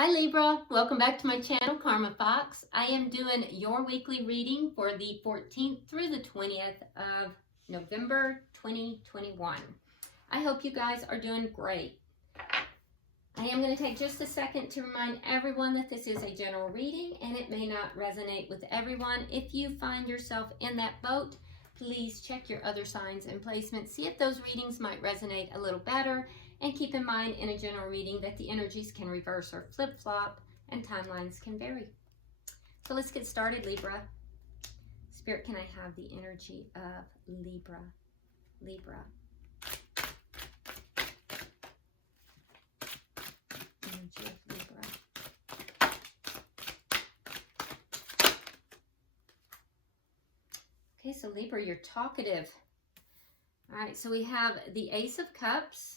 Hi Libra, welcome back to my channel, Karma Fox. I am doing your weekly reading for the 14th through the 20th of November 2021. I hope you guys are doing great. I am going to take just a second to remind everyone that this is a general reading and it may not resonate with everyone. If you find yourself in that boat, please check your other signs and placements. See if those readings might resonate a little better. And keep in mind in a general reading that the energies can reverse or flip-flop and timelines can vary. So let's get started, Libra. Spirit, can I have the energy of Libra? Libra. Energy of Libra. Okay, so Libra, you're talkative. All right, so we have the Ace of Cups.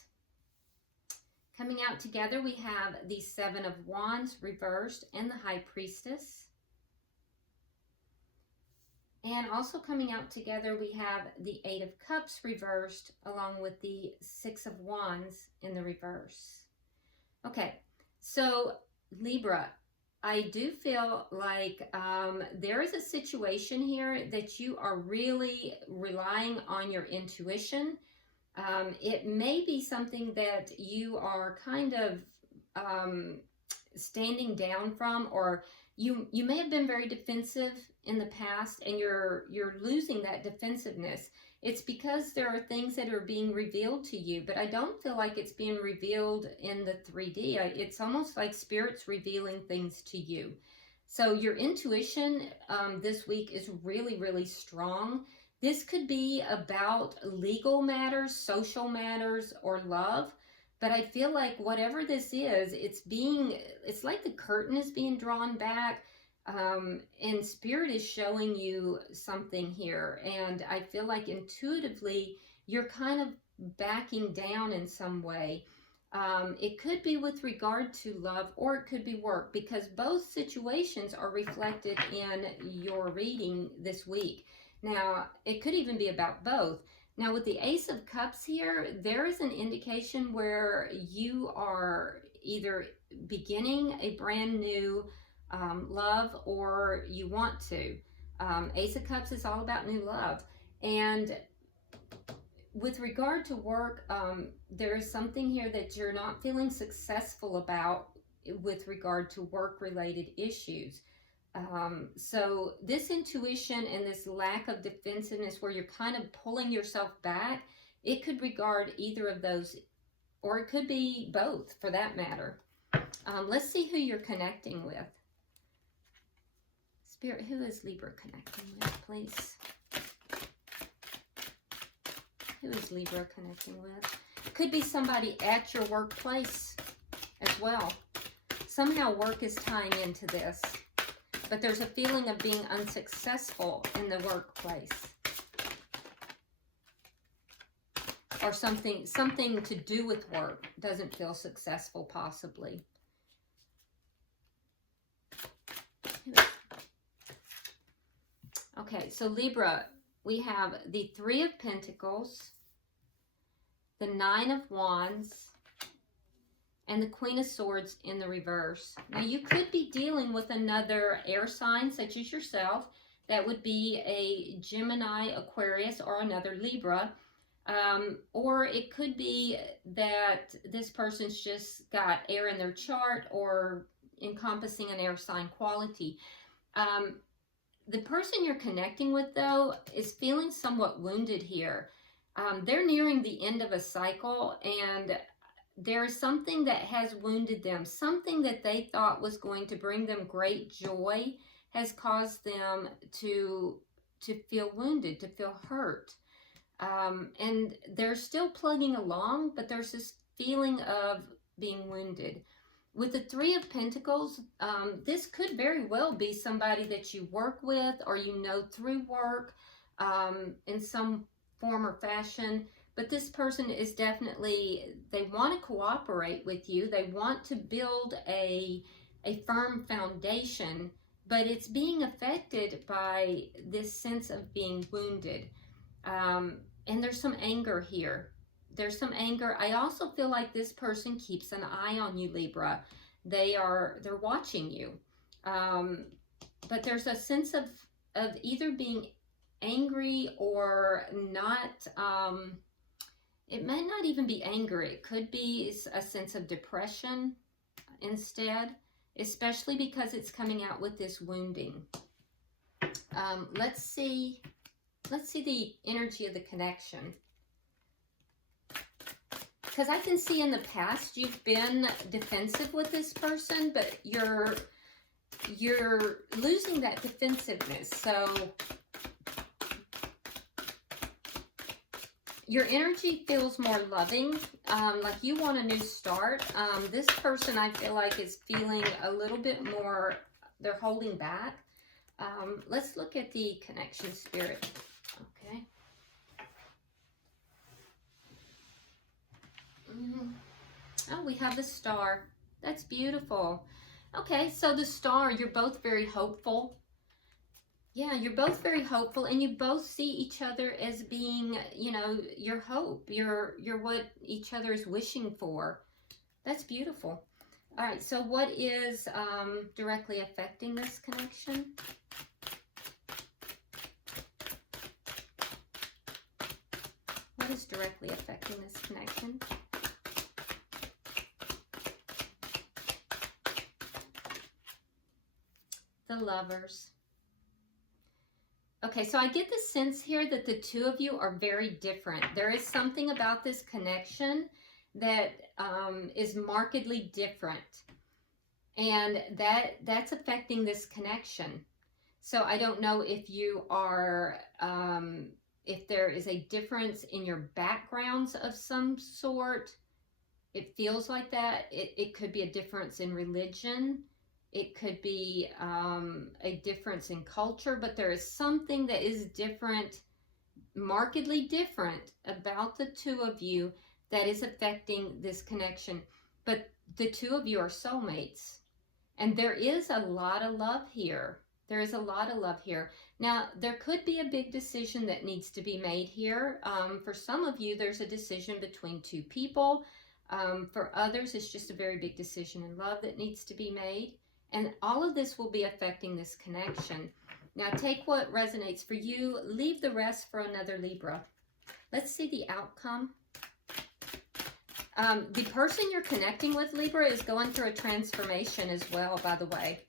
Coming out together, we have the Seven of Wands reversed and the High Priestess. And also coming out together, we have the Eight of Cups reversed along with the Six of Wands in the reverse. Okay, so Libra, I do feel like there is a situation here that you are really relying on your intuition. It may be something that you are kind of standing down from, or you may have been very defensive in the past and you're losing that defensiveness. It's because there are things that are being revealed to you, but I don't feel like it's being revealed in the 3D. It's almost like Spirit's revealing things to you. So your intuition this week is really, really strong. This could be about legal matters, social matters, or love. But I feel like whatever this is, it's like the curtain is being drawn back. And Spirit is showing you something here. And I feel like intuitively, you're kind of backing down in some way. It could be with regard to love, or it could be work, because both situations are reflected in your reading this week. Now, it could even be about both. Now, with the Ace of Cups here, there is an indication where you are either beginning a brand new love, or you want to. Ace of Cups is all about new love. And with regard to work, there is something here that you're not feeling successful about with regard to work-related issues. So this intuition and this lack of defensiveness where you're kind of pulling yourself back, it could regard either of those, or it could be both for that matter. Let's see who you're connecting with. Spirit, who is Libra connecting with, please? Who is Libra connecting with? Could be somebody at your workplace as well. Somehow work is tying into this. But there's a feeling of being unsuccessful in the workplace. Or something to do with work doesn't feel successful, possibly. Okay, so Libra, we have the Three of Pentacles, the Nine of Wands, and the Queen of Swords in the reverse. Now, you could be dealing with another air sign, such as yourself. That would be a Gemini, Aquarius, or another Libra. Or it could be that this person's just got air in their chart, or encompassing an air sign quality. The person you're connecting with, though, is feeling somewhat wounded here. They're nearing the end of a cycle, and there's something that has wounded them. Something that they thought was going to bring them great joy has caused them to feel wounded, to feel hurt. And they're still plugging along, but there's this feeling of being wounded. With the Three of Pentacles, this could very well be somebody that you work with, or you know through work in some form or fashion. But this person is definitely, they want to cooperate with you. They want to build a firm foundation, but it's being affected by this sense of being wounded. And there's some anger here. There's some anger. I also feel like this person keeps an eye on you, Libra. they're watching you. But there's a sense of either being angry or not. It may not even be anger. It could be a sense of depression instead, especially because it's coming out with this wounding. Let's see the energy of the connection. Because I can see in the past you've been defensive with this person, but you're losing that defensiveness. So your energy feels more loving, like you want a new start. This person, I feel like, is feeling a little bit more, they're holding back. Let's look at the connection, Spirit. Okay. Oh, we have the Star. That's beautiful. Okay, so the Star, you're both very hopeful. Yeah, you're both very hopeful, and you both see each other as being, you know, your hope. You're what each other is wishing for. That's beautiful. All right, so what is directly affecting this connection? What is directly affecting this connection? The Lovers. Okay, so I get the sense here that the two of you are very different. There is something about this connection that is markedly different. And that's affecting this connection. So I don't know if you are, if there is a difference in your backgrounds of some sort. It feels like that. It could be a difference in religion. It could be a difference in culture, but there is something that is different, markedly different about the two of you that is affecting this connection. But the two of you are soulmates, and there is a lot of love here. There is a lot of love here. Now, there could be a big decision that needs to be made here. For some of you, there's a decision between two people. For others, it's just a very big decision in love that needs to be made. And all of this will be affecting this connection. Now, take what resonates for you. Leave the rest for another Libra. Let's see the outcome. The person you're connecting with, Libra, is going through a transformation as well, by the way.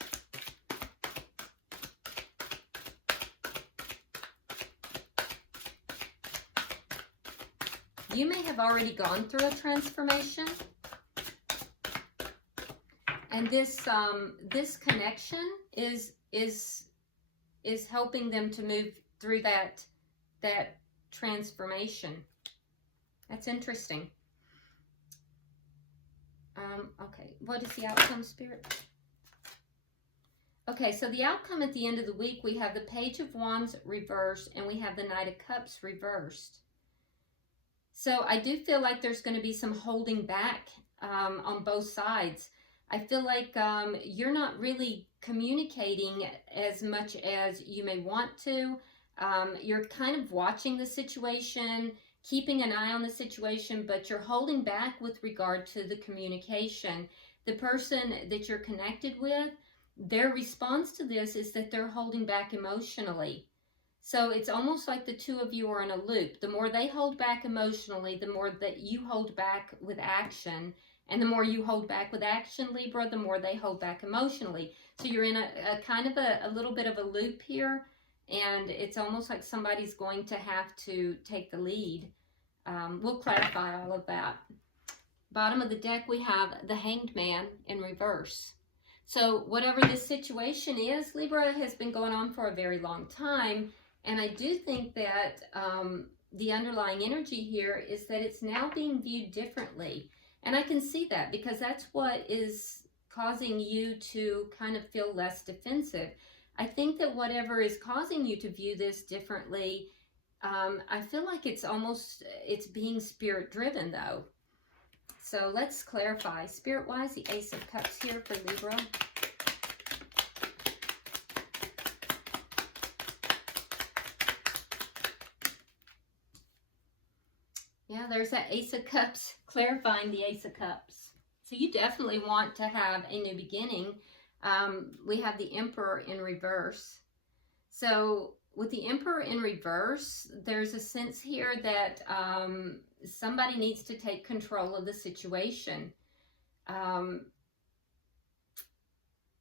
You may have already gone through a transformation. And this connection is helping them to move through that transformation. That's interesting. Okay, what is the outcome, Spirit? Okay, so the outcome at the end of the week, we have the Page of Wands reversed, and we have the Knight of Cups reversed. So I do feel like there's going to be some holding back on both sides. I feel like you're not really communicating as much as you may want to. You're kind of watching the situation, keeping an eye on the situation, but you're holding back with regard to the communication. The person that you're connected with, their response to this is that they're holding back emotionally. So it's almost like the two of you are in a loop. The more they hold back emotionally, the more that you hold back with action. And the more you hold back with action, Libra, the more they hold back emotionally. So you're in a kind of a little bit of a loop here. And it's almost like somebody's going to have to take the lead. We'll clarify all of that. Bottom of the deck, we have the Hanged Man in reverse. So whatever this situation is, Libra, has been going on for a very long time. And I do think that the underlying energy here is that it's now being viewed differently. And I can see that because that's what is causing you to kind of feel less defensive. I think that whatever is causing you to view this differently, I feel like it's being spirit driven though. So let's clarify. Spirit-wise, the Ace of Cups here for Libra. Yeah, there's that Ace of Cups, clarifying the Ace of Cups. So you definitely want to have a new beginning. We have the Emperor in reverse. So with the Emperor in reverse, there's a sense here that somebody needs to take control of the situation.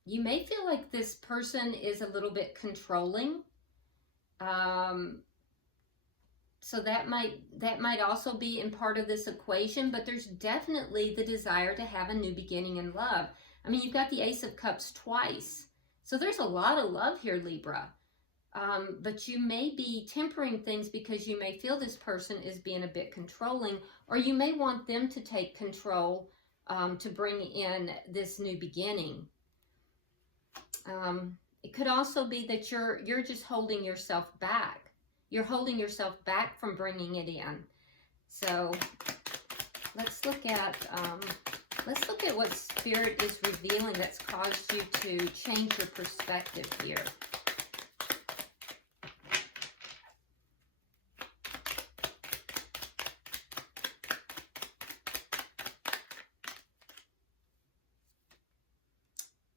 You may feel like this person is a little bit controlling. So that might also be in part of this equation, but there's definitely the desire to have a new beginning in love. I mean, you've got the Ace of Cups twice. So there's a lot of love here, Libra. But you may be tempering things because you may feel this person is being a bit controlling, or you may want them to take control to bring in this new beginning. It could also be that you're just holding yourself back. You're holding yourself back from bringing it in. So let's look at what Spirit is revealing that's caused you to change your perspective here.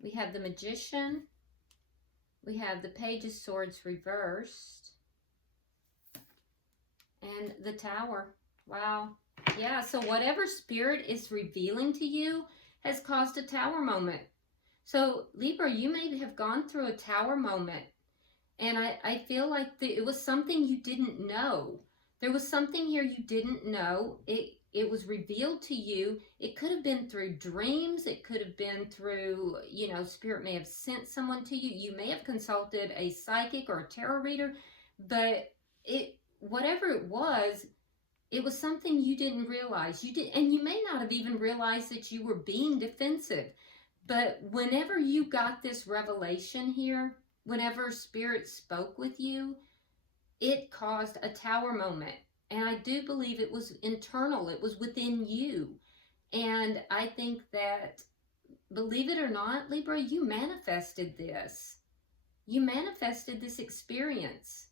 We have the Magician. We have the Page of Swords reversed. And the Tower. Wow. Yeah, so whatever Spirit is revealing to you has caused a Tower moment. So Libra, you may have gone through a Tower moment. And I feel like it was something you didn't know. There was something here you didn't know. It was revealed to you. It could have been through dreams. It could have been through, you know, Spirit may have sent someone to you. You may have consulted a psychic or a tarot reader. But whatever it was something you didn't realize. And you may not have even realized that you were being defensive. But whenever you got this revelation here, whenever Spirit spoke with you, it caused a Tower moment. And I do believe it was internal. It was within you. And I think that, believe it or not, Libra, you manifested this. You manifested this experience.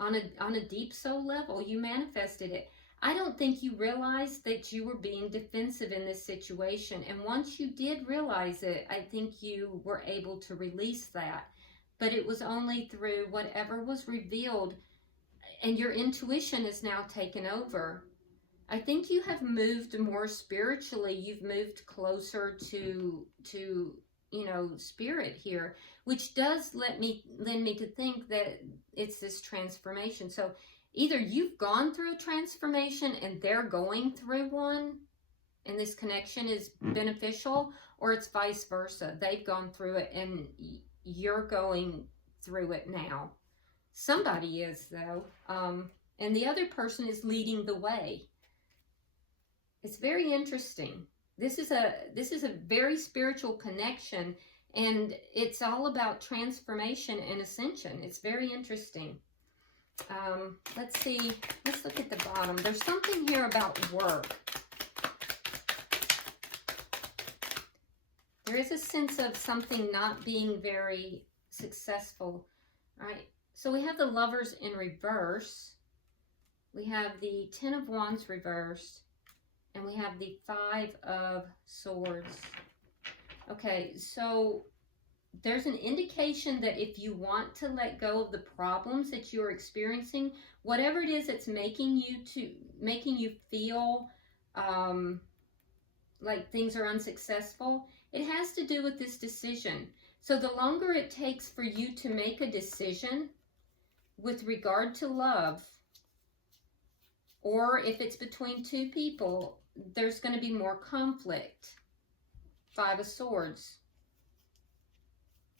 On a deep soul level, you manifested it. I don't think you realized that you were being defensive in this situation. And once you did realize it, I think you were able to release that. But it was only through whatever was revealed, and your intuition is now taken over. I think you have moved more spiritually. You've moved closer to you know, Spirit here, which does lend me to think that it's this transformation. So either you've gone through a transformation and they're going through one, and this connection is beneficial, or it's vice versa. They've gone through it and you're going through it now. Somebody is, though, and the other person is leading the way. It's very interesting. This is a very spiritual connection, and it's all about transformation and ascension. It's very interesting. Let's see. Let's look at the bottom. There's something here about work. There is a sense of something not being very successful, right? So we have the Lovers in reverse. We have the Ten of Wands reversed. And we have the Five of Swords. Okay, so there's an indication that if you want to let go of the problems that you're experiencing, whatever it is that's making you feel like things are unsuccessful, it has to do with this decision. So the longer it takes for you to make a decision with regard to love, or if it's between two people, there's going to be more conflict. Five of Swords.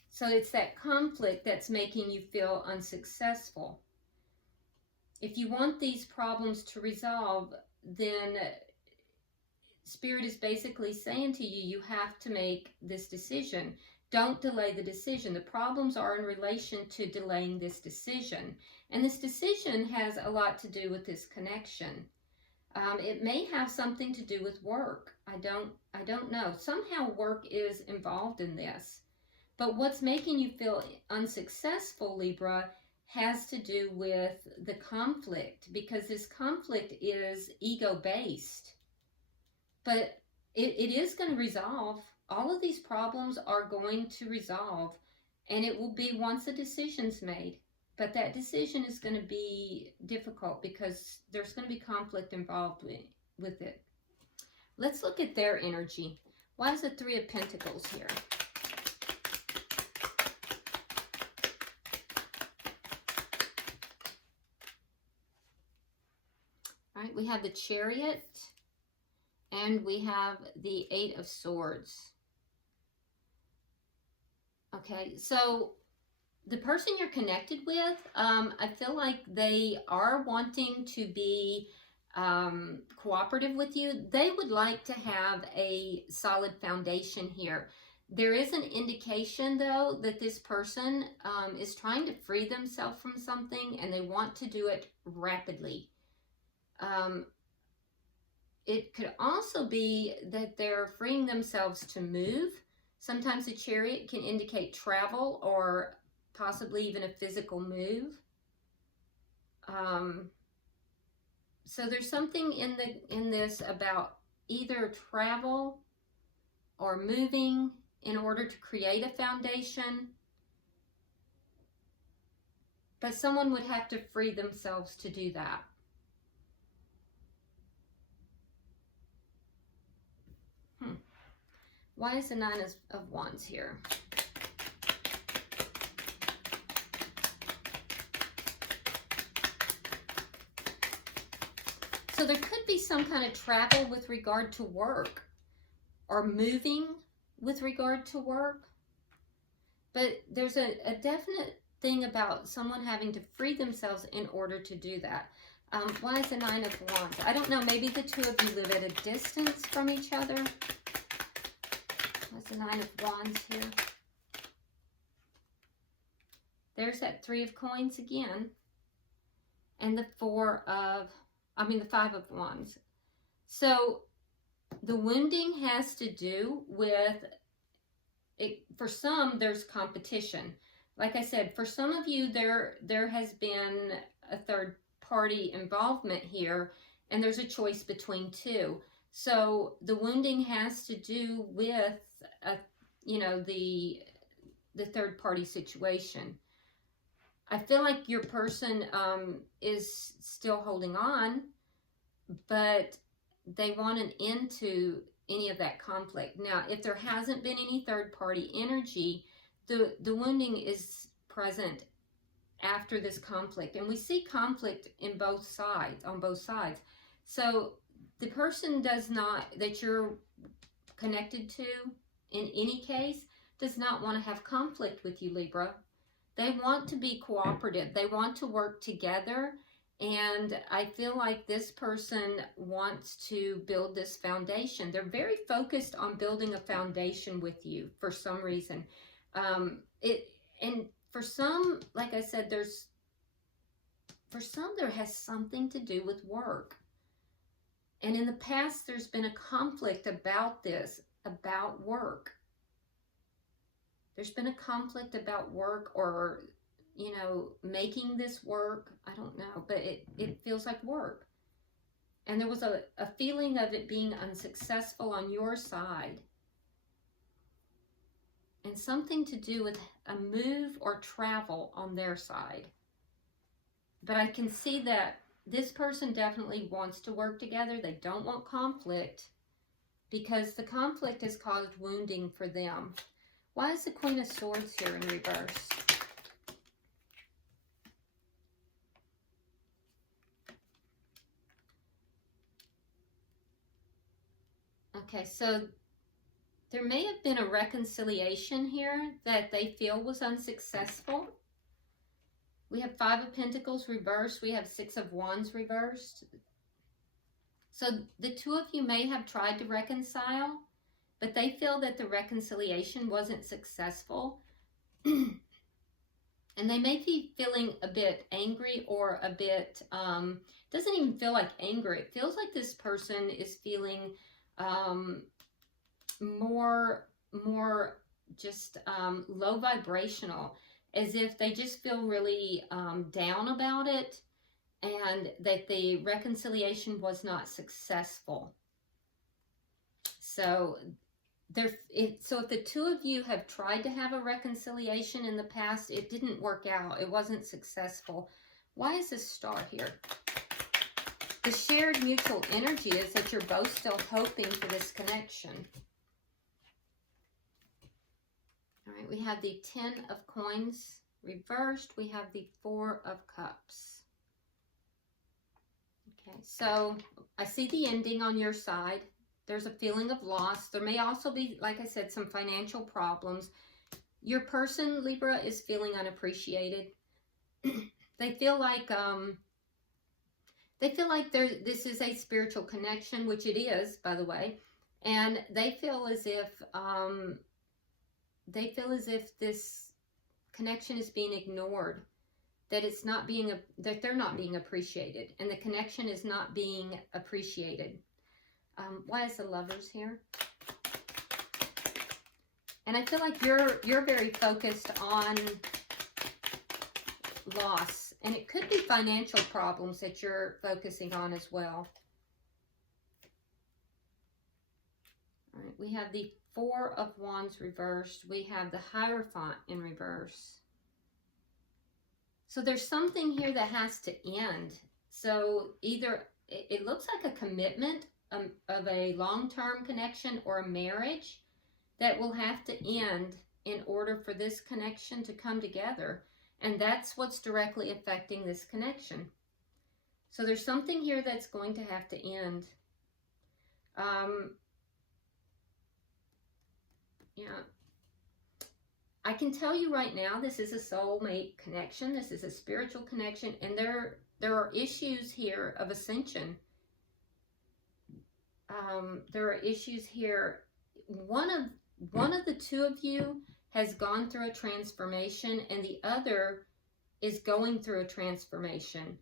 So it's that conflict that's making you feel unsuccessful. If you want these problems to resolve, then Spirit is basically saying to you, you have to make this decision. Don't delay the decision. The problems are in relation to delaying this decision. And this decision has a lot to do with this connection. It may have something to do with work. I don't know. Somehow work is involved in this. But what's making you feel unsuccessful, Libra, has to do with the conflict, because this conflict is ego-based. But it is going to resolve. All of these problems are going to resolve, and it will be once a decision's made. But that decision is going to be difficult because there's going to be conflict involved with it. Let's look at their energy. Why is the Three of Pentacles here? All right, we have the Chariot, and we have the Eight of Swords. Okay, so the person you're connected with, I feel like they are wanting to be cooperative with you. They would like to have a solid foundation here. There is an indication, though, that this person is trying to free themselves from something, and they want to do it rapidly. It could also be that they're freeing themselves to move. Sometimes a Chariot can indicate travel or possibly even a physical move. So there's something in this about either travel or moving in order to create a foundation. But someone would have to free themselves to do that. Why is the Nine of Wands here? So there could be some kind of travel with regard to work or moving with regard to work. But there's a definite thing about someone having to free themselves in order to do that. Why is the Nine of Wands? I don't know. Maybe the two of you live at a distance from each other. What's the Nine of Wands here? There's that Three of Coins again. And the the Five of Wands. So the wounding has to do with it. For some, there's competition. Like I said, for some of you, there has been a third party involvement here, and there's a choice between two. So the wounding has to do with the third party situation. I feel like your person is still holding on, but they want an end to any of that conflict. Now, if there hasn't been any third party energy, the wounding is present after this conflict. And we see conflict on both sides. So the person that you're connected to, in any case, does not want to have conflict with you, Libra. They want to be cooperative. They want to work together. And I feel like this person wants to build this foundation. They're very focused on building a foundation with you for some reason. And for some, like I said, there has something to do with work. And in the past, there's been a conflict about this, about work. There's been a conflict about work, or, making this work. I don't know, but it feels like work. And there was a feeling of it being unsuccessful on your side. And something to do with a move or travel on their side. But I can see that this person definitely wants to work together. They don't want conflict, because the conflict has caused wounding for them. Why is the Queen of Swords here in reverse? Okay, so there may have been a reconciliation here that they feel was unsuccessful. We have Five of Pentacles reversed. We have Six of Wands reversed. So the two of you may have tried to reconcile, but they feel that the reconciliation wasn't successful. And they may be feeling a bit angry, or a bit, doesn't even feel like anger. It feels like this person is feeling more just low vibrational, as if they just feel really down about it, and that the reconciliation was not successful. So if the two of you have tried to have a reconciliation in the past, it didn't work out. It wasn't successful. Why is this star here? The shared mutual energy is that you're both still hoping for this connection. All right, we have the 10 of Coins reversed. We have the 4 of Cups. Okay, so I see the ending on your side. There's a feeling of loss. There may also be, like I said, some financial problems. Your person, Libra, is feeling unappreciated. They feel like this is a spiritual connection, which it is, by the way, and they feel as if this connection is being ignored, that it's not being that they're not being appreciated, and the connection is not being appreciated. Why is the Lovers here? And I feel like you're very focused on loss, and it could be financial problems that you're focusing on as well. All right, we have the 4 of Wands reversed. We have the Hierophant in reverse. So there's something here that has to end. So either it looks like a commitment of a long-term connection or a marriage that will have to end in order for this connection to come together. And that's what's directly affecting this connection. So there's something here that's going to have to end. Yeah. I can tell you right now, this is a soulmate connection. This is a spiritual connection. And there are issues here of ascension. There are issues here. One of the two of you has gone through a transformation, and the other is going through a transformation.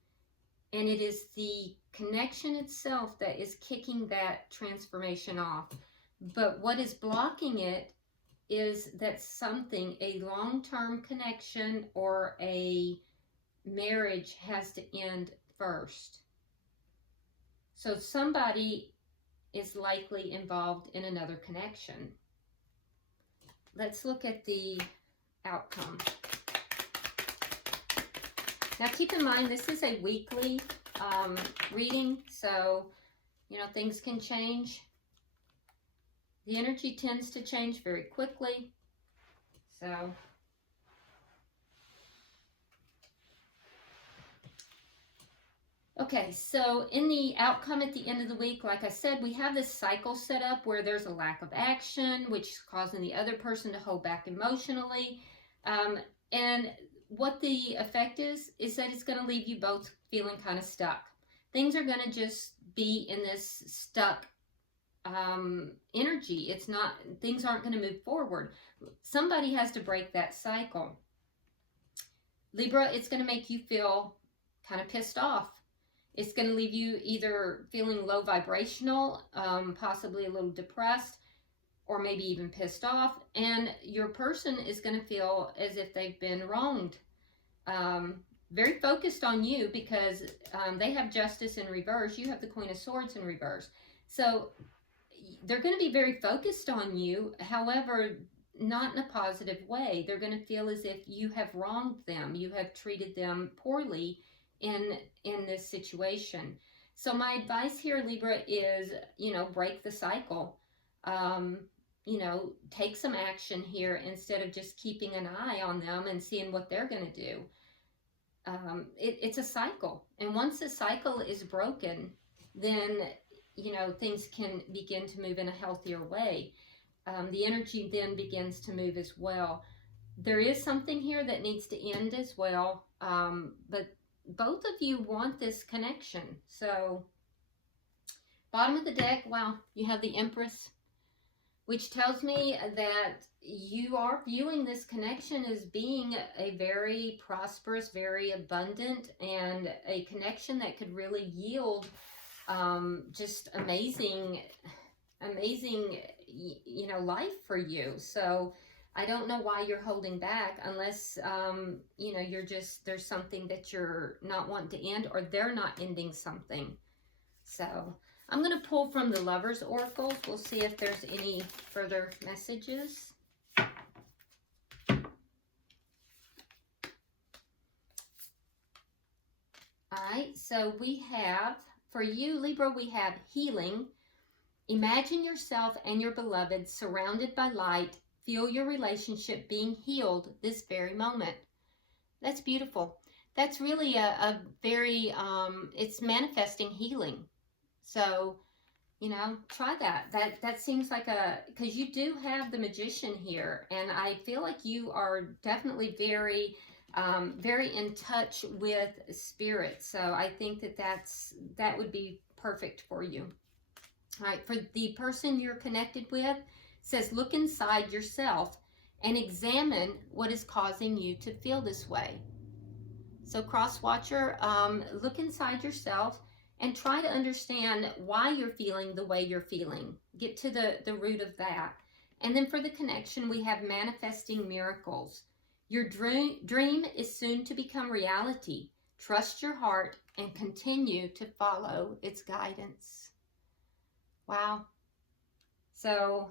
And it is the connection itself that is kicking that transformation off. But what is blocking it is that something, a long-term connection or a marriage, has to end first. So somebody is likely involved in another connection. Let's look at the outcome. Now keep in mind, this is a weekly reading, so things can change. The energy tends to change very quickly. So okay, so in the outcome at the end of the week, like I said, we have this cycle set up where there's a lack of action, which is causing the other person to hold back emotionally. And what the effect is that it's going to leave you both feeling kind of stuck. Things are going to just be in this stuck energy. It's not, things aren't going to move forward. Somebody has to break that cycle. Libra, it's going to make you feel kind of pissed off. It's going to leave you either feeling low vibrational, possibly a little depressed, or maybe even pissed off. And your person is going to feel as if they've been wronged. Very focused on you because they have Justice in reverse. You have the Queen of Swords in reverse. So they're going to be very focused on you. However, not in a positive way. They're going to feel as if you have wronged them. You have treated them poorly in this situation. So my advice here, Libra, is, break the cycle. Take some action here instead of just keeping an eye on them and seeing what they're going to do. It's a cycle. And once the cycle is broken, then, things can begin to move in a healthier way. The energy then begins to move as well. There is something here that needs to end as well. But both of you want this connection. So bottom of the deck, wow, you have the Empress, which tells me that you are viewing this connection as being a very prosperous, very abundant, and a connection that could really yield just amazing life for you. So I don't know why you're holding back unless, there's something that you're not wanting to end, or they're not ending something. So I'm going to pull from the Lovers Oracle. We'll see if there's any further messages. Alright, so we have, for you, Libra, we have healing. Imagine yourself and your beloved surrounded by light. Feel your relationship being healed this very moment. That's beautiful. That's really a very, it's manifesting healing. So, you know, try that. That seems like because you do have the Magician here, and I feel like you are definitely very in touch with spirit. So I think that would be perfect for you. All right, for the person you're connected with, says look inside yourself and examine what is causing you to feel this way. So cross watcher, look inside yourself and try to understand why you're feeling the way you're feeling. Get to the root of that. And then for the connection, we have manifesting miracles. Your dream is soon to become reality. Trust your heart and continue to follow its guidance. Wow. So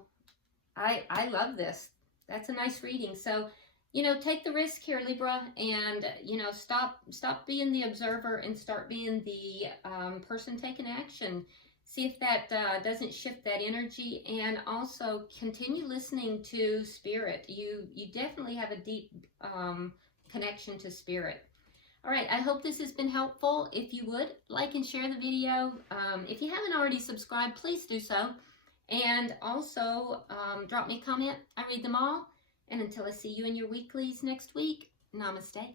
I love this. That's a nice reading. So, you know, take the risk here, Libra, and, you know, stop being the observer and start being the person taking action. See if that doesn't shift that energy, and also continue listening to spirit. You definitely have a deep connection to spirit. All right, I hope this has been helpful. If you would, like and share the video. If you haven't already subscribed, please do so. And also, drop me a comment. I read them all. And until I see you in your weeklies next week, namaste.